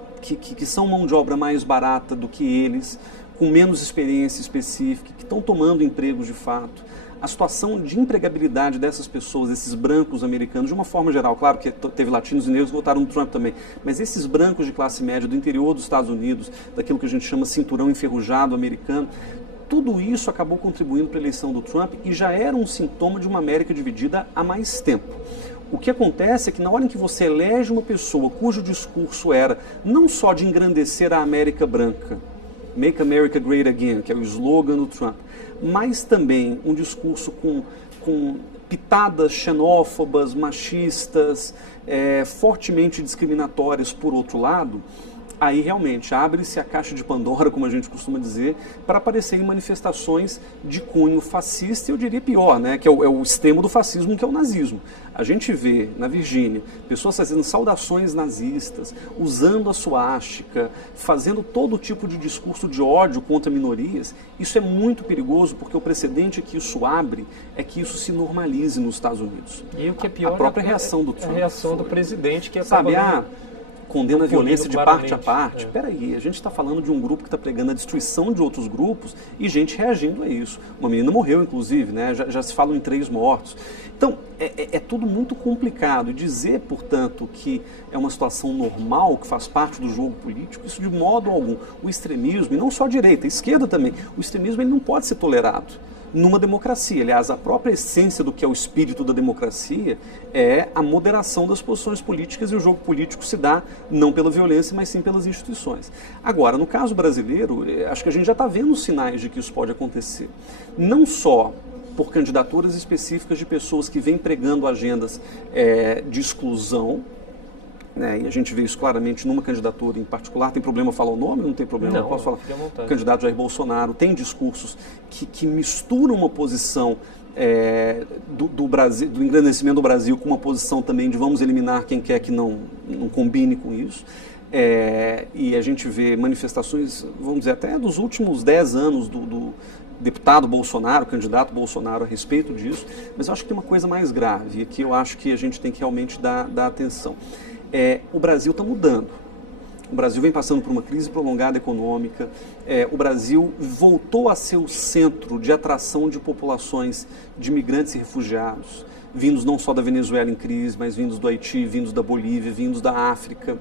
são mão de obra mais barata do que eles, com menos experiência específica, que estão tomando empregos de fato. A situação de empregabilidade dessas pessoas, desses brancos americanos, de uma forma geral, claro que teve latinos e negros que votaram no Trump também, mas esses brancos de classe média do interior dos Estados Unidos, daquilo que a gente chama cinturão enferrujado americano, tudo isso acabou contribuindo para a eleição do Trump e já era um sintoma de uma América dividida há mais tempo. O que acontece é que na hora em que você elege uma pessoa cujo discurso era não só de engrandecer a América branca, Make America Great Again, que é o slogan do Trump, mas também um discurso com pitadas xenófobas, machistas, fortemente discriminatórias por outro lado, aí realmente abre-se a caixa de Pandora, como a gente costuma dizer, para aparecerem manifestações de cunho fascista, e eu diria pior, né, que é o extremo do fascismo, que é o nazismo. A gente vê na Virgínia pessoas fazendo saudações nazistas, usando a suástica, fazendo todo tipo de discurso de ódio contra minorias. Isso é muito perigoso, porque o precedente que isso abre é que isso se normalize nos Estados Unidos. E o que é pior, a própria reação do Trump. A reação do presidente, que é condena a violência de parte a parte. Peraí, a gente está falando de um grupo que está pregando a destruição de outros grupos e gente reagindo a isso. Uma menina morreu, inclusive, né? Já se falam em 3 mortos. Então, é tudo muito complicado. E dizer, portanto, que é uma situação normal, que faz parte do jogo político, isso de modo algum. O extremismo, e não só a direita, a esquerda também, o extremismo ele não pode ser tolerado numa democracia. Aliás, a própria essência do que é o espírito da democracia é a moderação das posições políticas, e o jogo político se dá não pela violência, mas sim pelas instituições. Agora, no caso brasileiro, acho que a gente já está vendo sinais de que isso pode acontecer. Não só por candidaturas específicas de pessoas que vêm pregando agendas de exclusão, né, e a gente vê isso claramente numa candidatura em particular. Tem problema falar o nome? Não tem problema, não, eu posso falar. O candidato Jair Bolsonaro tem discursos que misturam uma posição do Brasil, do engrandecimento do Brasil, com uma posição também de vamos eliminar quem quer que não combine com isso. E a gente vê manifestações, vamos dizer, até dos últimos 10 anos do deputado Bolsonaro, candidato Bolsonaro, a respeito disso. Mas eu acho que tem uma coisa mais grave, e que eu acho que a gente tem que realmente dar atenção. O Brasil está mudando. O Brasil vem passando por uma crise prolongada econômica. O Brasil voltou a ser o centro de atração de populações de imigrantes e refugiados, vindos não só da Venezuela em crise, mas vindos do Haiti, vindos da Bolívia, vindos da África,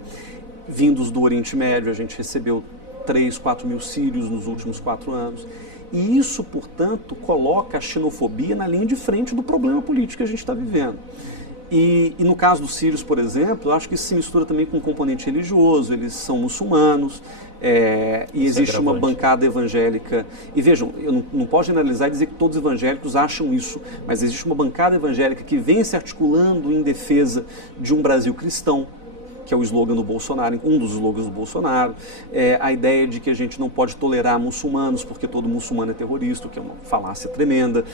vindos do Oriente Médio. A gente recebeu 3, 4 mil sírios nos últimos 4 anos. E isso, portanto, coloca a xenofobia na linha de frente do problema político que a gente está vivendo. E no caso dos sírios, por exemplo, eu acho que isso se mistura também com um componente religioso. Eles são muçulmanos, e existe uma bancada evangélica. E vejam, eu não posso generalizar e dizer que todos os evangélicos acham isso, mas existe uma bancada evangélica que vem se articulando em defesa de um Brasil cristão, que é o slogan do Bolsonaro, um dos slogans do Bolsonaro, a ideia de que a gente não pode tolerar muçulmanos porque todo muçulmano é terrorista, que é uma falácia tremenda,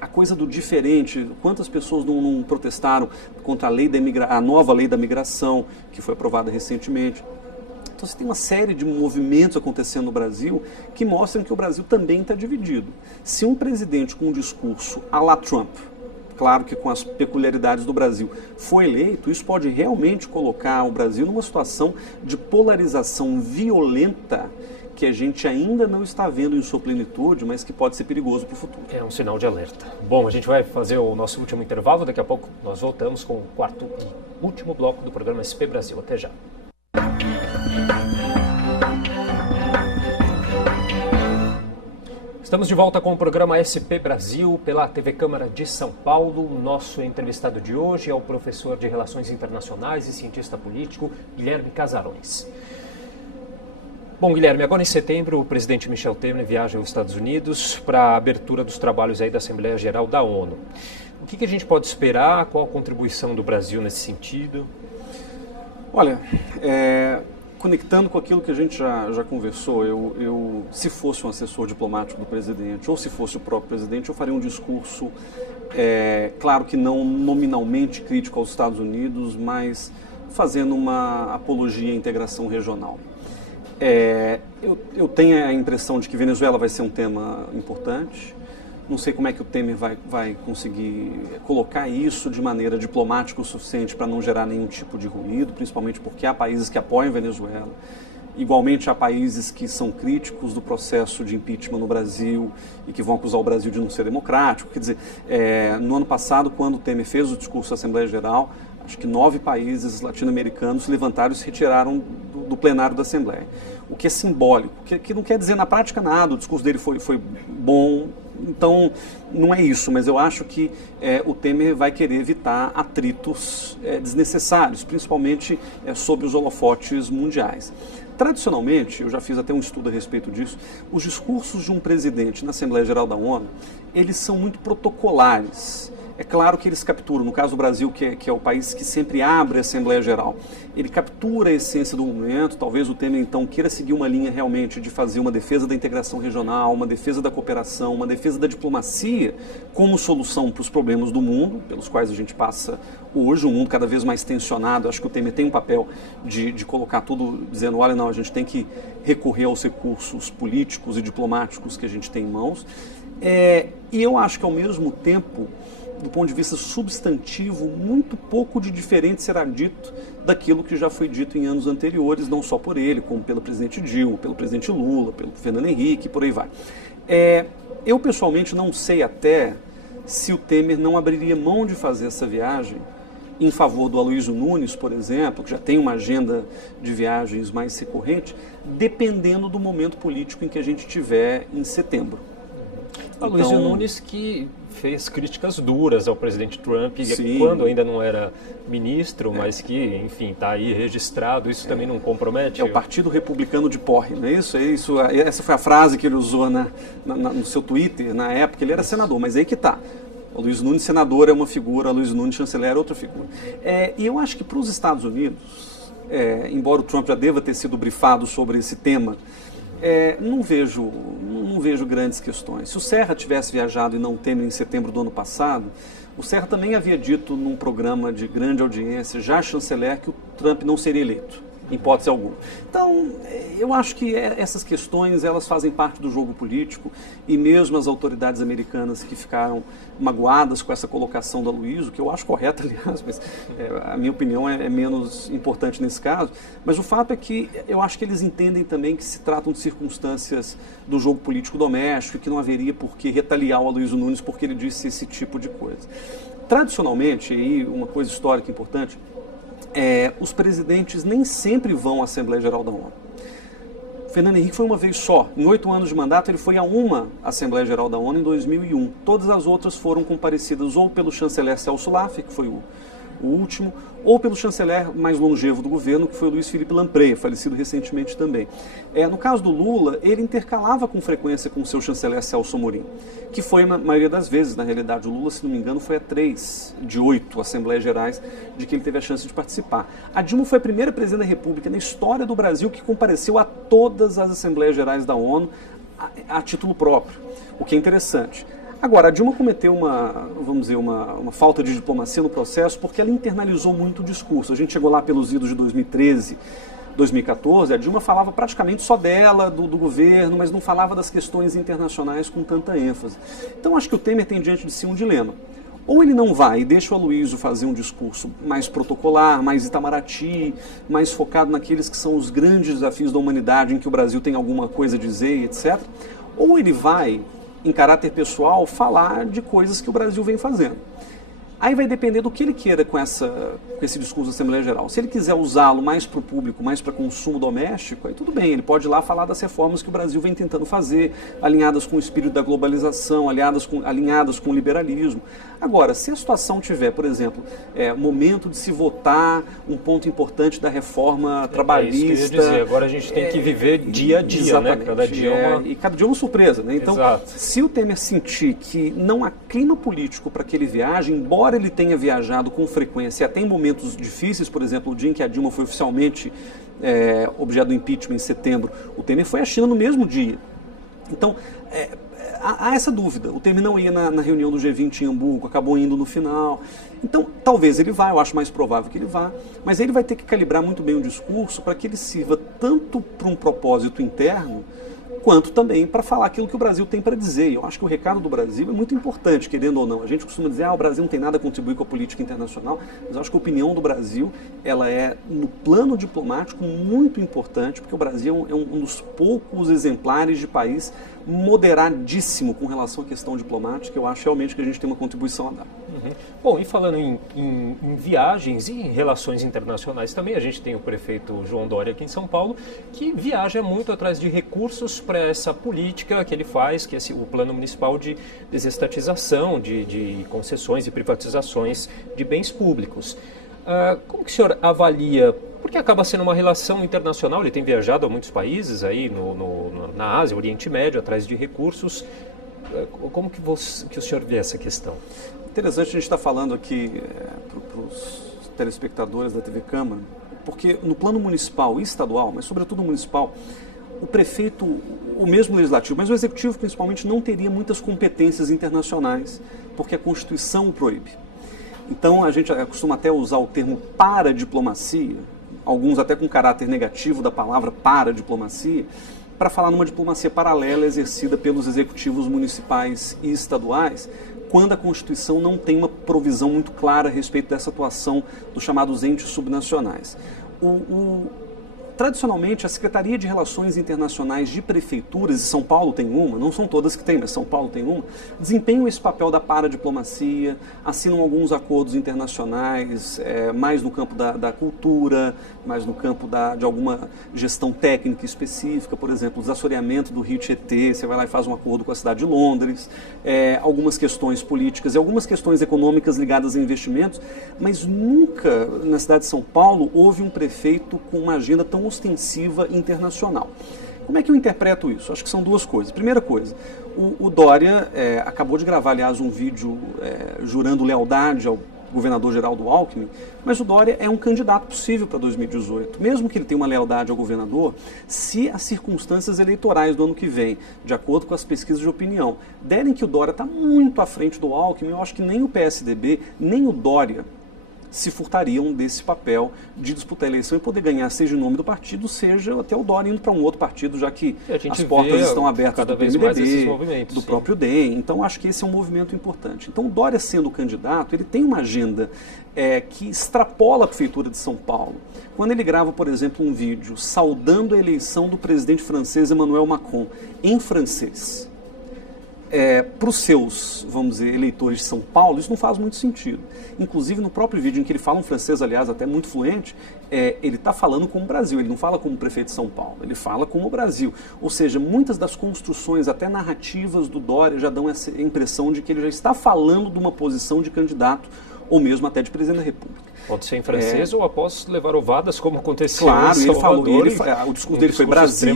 a coisa do diferente. Quantas pessoas não protestaram contra a nova lei da migração, que foi aprovada recentemente? Então você tem uma série de movimentos acontecendo no Brasil que mostram que o Brasil também está dividido. Se um presidente com um discurso à la Trump, claro que com as peculiaridades do Brasil, foi eleito, isso pode realmente colocar o Brasil numa situação de polarização violenta que a gente ainda não está vendo em sua plenitude, mas que pode ser perigoso para o futuro. É um sinal de alerta. Bom, a gente vai fazer o nosso último intervalo, daqui a pouco nós voltamos com o quarto e último bloco do programa SP Brasil. Até já. Estamos de volta com o programa SP Brasil pela TV Câmara de São Paulo. O nosso entrevistado de hoje é o professor de Relações Internacionais e cientista político Guilherme Casarões. Bom, Guilherme, agora em setembro o presidente Michel Temer viaja aos Estados Unidos para a abertura dos trabalhos aí da Assembleia Geral da ONU. O que a gente pode esperar? Qual a contribuição do Brasil nesse sentido? Olha, conectando com aquilo que a gente já conversou, eu, se fosse um assessor diplomático do presidente ou se fosse o próprio presidente, eu faria um discurso, claro que não nominalmente crítico aos Estados Unidos, mas fazendo uma apologia à integração regional. Eu tenho a impressão de que Venezuela vai ser um tema importante. Não sei como é que o Temer vai conseguir colocar isso de maneira diplomática o suficiente para não gerar nenhum tipo de ruído, principalmente porque há países que apoiam Venezuela. Igualmente há países que são críticos do processo de impeachment no Brasil e que vão acusar o Brasil de não ser democrático. Quer dizer, no ano passado, quando o Temer fez o discurso da Assembleia Geral, acho que 9 países latino-americanos se levantaram e se retiraram do plenário da Assembleia. O que é simbólico, que não quer dizer na prática nada, o discurso dele foi bom, então não é isso, mas eu acho que o Temer vai querer evitar atritos desnecessários, principalmente sob os holofotes mundiais. Tradicionalmente, eu já fiz até um estudo a respeito disso, os discursos de um presidente na Assembleia Geral da ONU, eles são muito protocolares. É claro que eles capturam, no caso do Brasil, que é o país que sempre abre a Assembleia Geral, ele captura a essência do momento. Talvez o Temer, então, queira seguir uma linha realmente de fazer uma defesa da integração regional, uma defesa da cooperação, uma defesa da diplomacia como solução para os problemas do mundo, pelos quais a gente passa hoje, um mundo cada vez mais tensionado. Acho que o Temer tem um papel de colocar tudo, dizendo, olha, não, a gente tem que recorrer aos recursos políticos e diplomáticos que a gente tem em mãos. E eu acho que, ao mesmo tempo, do ponto de vista substantivo, muito pouco de diferente será dito daquilo que já foi dito em anos anteriores, não só por ele, como pelo presidente Dilma, pelo presidente Lula, pelo Fernando Henrique, por aí vai. Eu, pessoalmente, não sei até se o Temer não abriria mão de fazer essa viagem em favor do Aloysio Nunes, por exemplo, que já tem uma agenda de viagens mais recorrente, dependendo do momento político em que a gente tiver em setembro. Aloysio Nunes, que fez críticas duras ao presidente Trump, sim, quando ainda não era ministro, mas que, enfim, está aí registrado. Isso também não compromete? É o Partido Republicano de porre, não é isso? Essa foi a frase que ele usou no seu Twitter, na época. Ele era senador, mas aí que está. O Aloysio Nunes, senador, é uma figura, o Aloysio Nunes, chanceler, é outra figura. E eu acho que para os Estados Unidos, embora o Trump já deva ter sido brifado sobre esse tema, não vejo grandes questões. Se o Serra tivesse viajado e não o Temer em setembro do ano passado, o Serra também havia dito num programa de grande audiência, já chanceler, que o Trump não seria eleito, em hipótese alguma. Então, eu acho que essas questões, elas fazem parte do jogo político, e mesmo as autoridades americanas que ficaram magoadas com essa colocação da Aloysio, que eu acho correta, aliás, mas a minha opinião é menos importante nesse caso, mas o fato é que eu acho que eles entendem também que se tratam de circunstâncias do jogo político doméstico e que não haveria por que retaliar o Aloysio Nunes porque ele disse esse tipo de coisa. Tradicionalmente, e uma coisa histórica importante, os presidentes nem sempre vão à Assembleia Geral da ONU. Fernando Henrique foi uma vez só. Em 8 anos de mandato, ele foi a uma Assembleia Geral da ONU em 2001. Todas as outras foram comparecidas ou pelo chanceler Celso Laffer, que foi o último, ou pelo chanceler mais longevo do governo, que foi o Luiz Felipe Lampreia, falecido recentemente também. No caso do Lula, ele intercalava com frequência com o seu chanceler Celso Amorim, que foi, na maioria das vezes, na realidade, o Lula, se não me engano, foi a 3 de 8 Assembleias Gerais de que ele teve a chance de participar. A Dilma foi a primeira presidente da República na história do Brasil que compareceu a todas as Assembleias Gerais da ONU a título próprio, o que é interessante. Agora, a Dilma cometeu uma falta de diplomacia no processo porque ela internalizou muito o discurso. A gente chegou lá pelos idos de 2013, 2014, a Dilma falava praticamente só dela, do governo, mas não falava das questões internacionais com tanta ênfase. Então, acho que o Temer tem diante de si um dilema. Ou ele não vai e deixa o Aloysio fazer um discurso mais protocolar, mais Itamaraty, mais focado naqueles que são os grandes desafios da humanidade, em que o Brasil tem alguma coisa a dizer, etc. Ou ele vai, em caráter pessoal, falar de coisas que o Brasil vem fazendo. Aí vai depender do que ele queira com esse discurso da Assembleia Geral. Se ele quiser usá-lo mais para o público, mais para consumo doméstico, aí tudo bem, ele pode ir lá falar das reformas que o Brasil vem tentando fazer, alinhadas com o espírito da globalização, alinhadas com o liberalismo. Agora, se a situação tiver, por exemplo, momento de se votar um ponto importante da reforma trabalhista... É isso que eu ia dizer. Agora a gente tem que viver dia a dia, exatamente, né? Cada dia e cada dia é uma surpresa, né? Então, exato. Se o Temer sentir que não há clima político para que ele viaje, embora ele tenha viajado com frequência, até em momentos difíceis, por exemplo, o dia em que a Dilma foi oficialmente objeto do impeachment em setembro, o Temer foi à China no mesmo dia. Então, há essa dúvida. O Temer não ia na reunião do G20 em Hamburgo, acabou indo no final. Então, talvez ele vá, eu acho mais provável que ele vá, mas ele vai ter que calibrar muito bem o discurso para que ele sirva tanto para um propósito interno, quanto também para falar aquilo que o Brasil tem para dizer. Eu acho que o recado do Brasil é muito importante, querendo ou não. A gente costuma dizer, o Brasil não tem nada a contribuir com a política internacional, mas eu acho que a opinião do Brasil, ela é, no plano diplomático, muito importante, porque o Brasil é um dos poucos exemplares de país moderadíssimo com relação à questão diplomática. Eu acho realmente que a gente tem uma contribuição a dar. Uhum. Bom, e falando em viagens e em relações internacionais também, a gente tem o prefeito João Dória aqui em São Paulo, que viaja muito atrás de recursos para essa política que ele faz, que é o plano municipal de desestatização, de concessões e privatizações de bens públicos. Como que o senhor avalia, porque acaba sendo uma relação internacional, ele tem viajado a muitos países aí na Ásia, Oriente Médio, atrás de recursos. Como que o senhor vê essa questão? Interessante a gente estar falando aqui para os telespectadores da TV Câmara, porque no plano municipal e estadual, mas sobretudo municipal, o prefeito, o mesmo legislativo, mas o executivo principalmente, não teria muitas competências internacionais, porque a Constituição o proíbe. Então a gente costuma até usar o termo paradiplomacia, alguns até com caráter negativo da palavra paradiplomacia, para falar numa diplomacia paralela exercida pelos executivos municipais e estaduais, quando a Constituição não tem uma provisão muito clara a respeito dessa atuação dos chamados entes subnacionais. Tradicionalmente, a Secretaria de Relações Internacionais de Prefeituras, e São Paulo tem uma, não são todas que tem, mas São Paulo tem uma, desempenham esse papel da paradiplomacia, assinam alguns acordos internacionais, mais no campo da cultura, mais no campo de alguma gestão técnica específica, por exemplo, o desassoreamento do Rio Tietê, você vai lá e faz um acordo com a cidade de Londres, algumas questões políticas e algumas questões econômicas ligadas a investimentos, mas nunca na cidade de São Paulo houve um prefeito com uma agenda tão ostensiva internacional. Como é que eu interpreto isso? Acho que são duas coisas. Primeira coisa, o Dória acabou de gravar, aliás, um vídeo jurando lealdade ao governador Geraldo Alckmin, mas o Dória é um candidato possível para 2018. Mesmo que ele tenha uma lealdade ao governador, se as circunstâncias eleitorais do ano que vem, de acordo com as pesquisas de opinião, derem que o Dória está muito à frente do Alckmin, eu acho que nem o PSDB, nem o Dória se furtariam desse papel de disputar a eleição e poder ganhar, seja em nome do partido, seja até o Dória indo para um outro partido, já que as portas estão abertas do PMDB, do próprio DEM. Então, acho que esse é um movimento importante. Então, o Dória sendo candidato, ele tem uma agenda que extrapola a Prefeitura de São Paulo. Quando ele grava, por exemplo, um vídeo saudando a eleição do presidente francês Emmanuel Macron em francês, para os seus, vamos dizer, eleitores de São Paulo, isso não faz muito sentido. Inclusive, no próprio vídeo em que ele fala um francês, aliás, até muito fluente, ele está falando como o Brasil, ele não fala como o prefeito de São Paulo, ele fala como o Brasil. Ou seja, muitas das construções, até narrativas do Dória, já dão essa impressão de que ele já está falando de uma posição de candidato, ou mesmo até de presidente da República. Pode ser em francês ou após levar ovadas, como aconteceu claro, em Salvador. O discurso dele foi Brasil...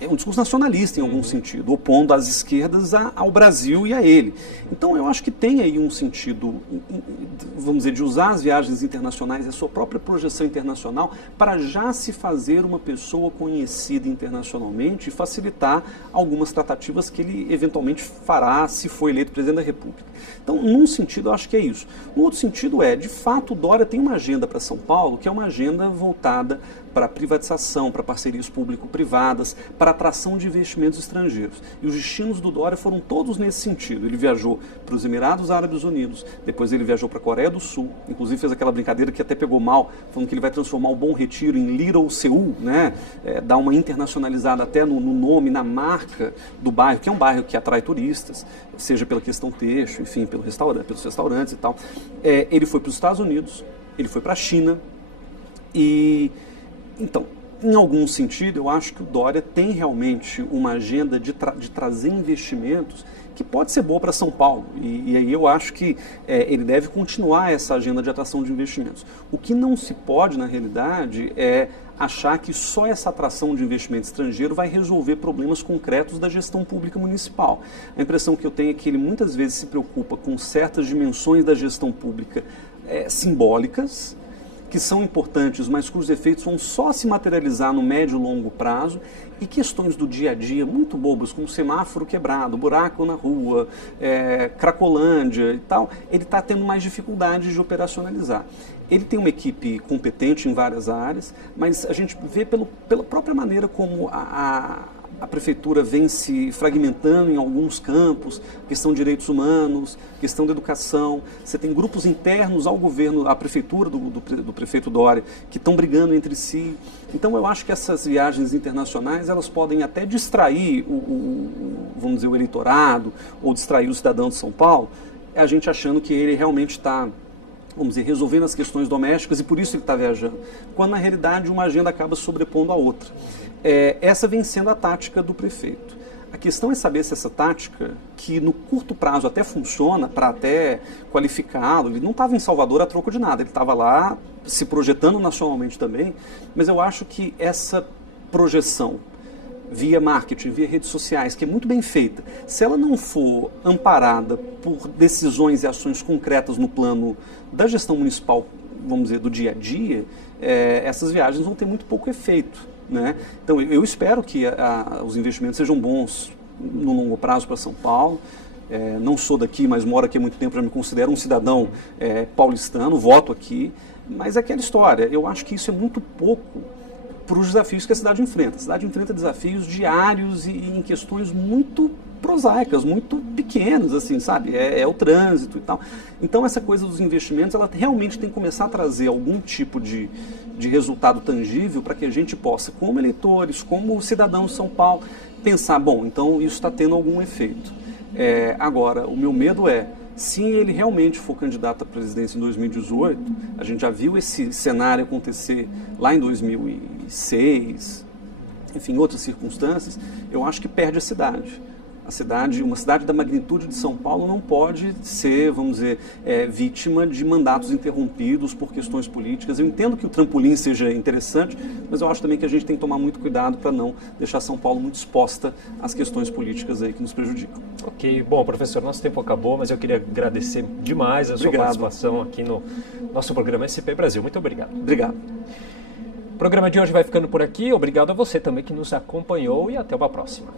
É um discurso nacionalista em algum sentido, opondo as esquerdas ao Brasil e a ele. Então eu acho que tem aí um sentido, vamos dizer, de usar as viagens internacionais e a sua própria projeção internacional para já se fazer uma pessoa conhecida internacionalmente e facilitar algumas tratativas que ele eventualmente fará se for eleito presidente da República. Então, num sentido, eu acho que é isso. No outro sentido de fato, o Dória tem uma agenda para São Paulo que é uma agenda voltada para privatização, para parcerias público-privadas, para atração de investimentos estrangeiros. E os destinos do Dória foram todos nesse sentido. Ele viajou para os Emirados Árabes Unidos, depois ele viajou para a Coreia do Sul, inclusive fez aquela brincadeira que até pegou mal, falando que ele vai transformar o Bom Retiro em Little Seul, né? Dar uma internacionalizada até no nome, na marca do bairro, que é um bairro que atrai turistas, seja pela questão texto, enfim, pelos restaurantes e tal. Ele foi para os Estados Unidos, ele foi para a China e, então, em algum sentido, eu acho que o Dória tem realmente uma agenda de trazer investimentos que pode ser boa para São Paulo. E aí eu acho que ele deve continuar essa agenda de atração de investimentos. O que não se pode, na realidade, é achar que só essa atração de investimento estrangeiro vai resolver problemas concretos da gestão pública municipal. A impressão que eu tenho é que ele muitas vezes se preocupa com certas dimensões da gestão pública simbólicas, que são importantes, mas cujos efeitos vão só se materializar no médio e longo prazo, e questões do dia a dia muito bobas, como semáforo quebrado, buraco na rua, Cracolândia e tal, ele está tendo mais dificuldade de operacionalizar. Ele tem uma equipe competente em várias áreas, mas a gente vê pela própria maneira como a prefeitura vem se fragmentando em alguns campos, questão de direitos humanos, questão da educação. Você tem grupos internos ao governo, à prefeitura do prefeito Dória, que estão brigando entre si. Então eu acho que essas viagens internacionais, elas podem até distrair vamos dizer, o eleitorado, ou distrair o cidadão de São Paulo, a gente achando que ele realmente está, vamos dizer, resolvendo as questões domésticas e por isso ele está viajando, quando na realidade uma agenda acaba sobrepondo a outra. Essa vem sendo a tática do prefeito. A questão é saber se essa tática, que no curto prazo até funciona, para até qualificá-lo, ele não estava em Salvador a troco de nada, ele estava lá se projetando nacionalmente também, mas eu acho que essa projeção via marketing, via redes sociais, que é muito bem feita, se ela não for amparada por decisões e ações concretas no plano da gestão municipal, vamos dizer, do dia a dia, essas viagens vão ter muito pouco efeito, né? Então eu espero que os investimentos sejam bons no longo prazo para São Paulo. Não sou daqui, mas moro aqui há muito tempo, já me considero um cidadão paulistano, voto aqui, mas é aquela história, eu acho que isso é muito pouco para os desafios que a cidade enfrenta. A cidade enfrenta desafios diários e em questões muito prosaicas, muito pequenas, assim, sabe? É o trânsito e tal. Então, essa coisa dos investimentos, ela realmente tem que começar a trazer algum tipo de resultado tangível para que a gente possa, como eleitores, como cidadãos de São Paulo, pensar, bom, então isso está tendo algum efeito. Agora, o meu medo se ele realmente for candidato à presidência em 2018, a gente já viu esse cenário acontecer lá em 2006, enfim, outras circunstâncias, eu acho que perde a cidade. Uma cidade da magnitude de São Paulo não pode ser, vamos dizer, vítima de mandatos interrompidos por questões políticas. Eu entendo que o trampolim seja interessante, mas eu acho também que a gente tem que tomar muito cuidado para não deixar São Paulo muito exposta às questões políticas aí que nos prejudicam. Ok, bom, professor, nosso tempo acabou, mas eu queria agradecer demais a sua participação aqui no nosso programa SP Brasil. Muito obrigado. Obrigado. O programa de hoje vai ficando por aqui. Obrigado a você também que nos acompanhou e até uma próxima.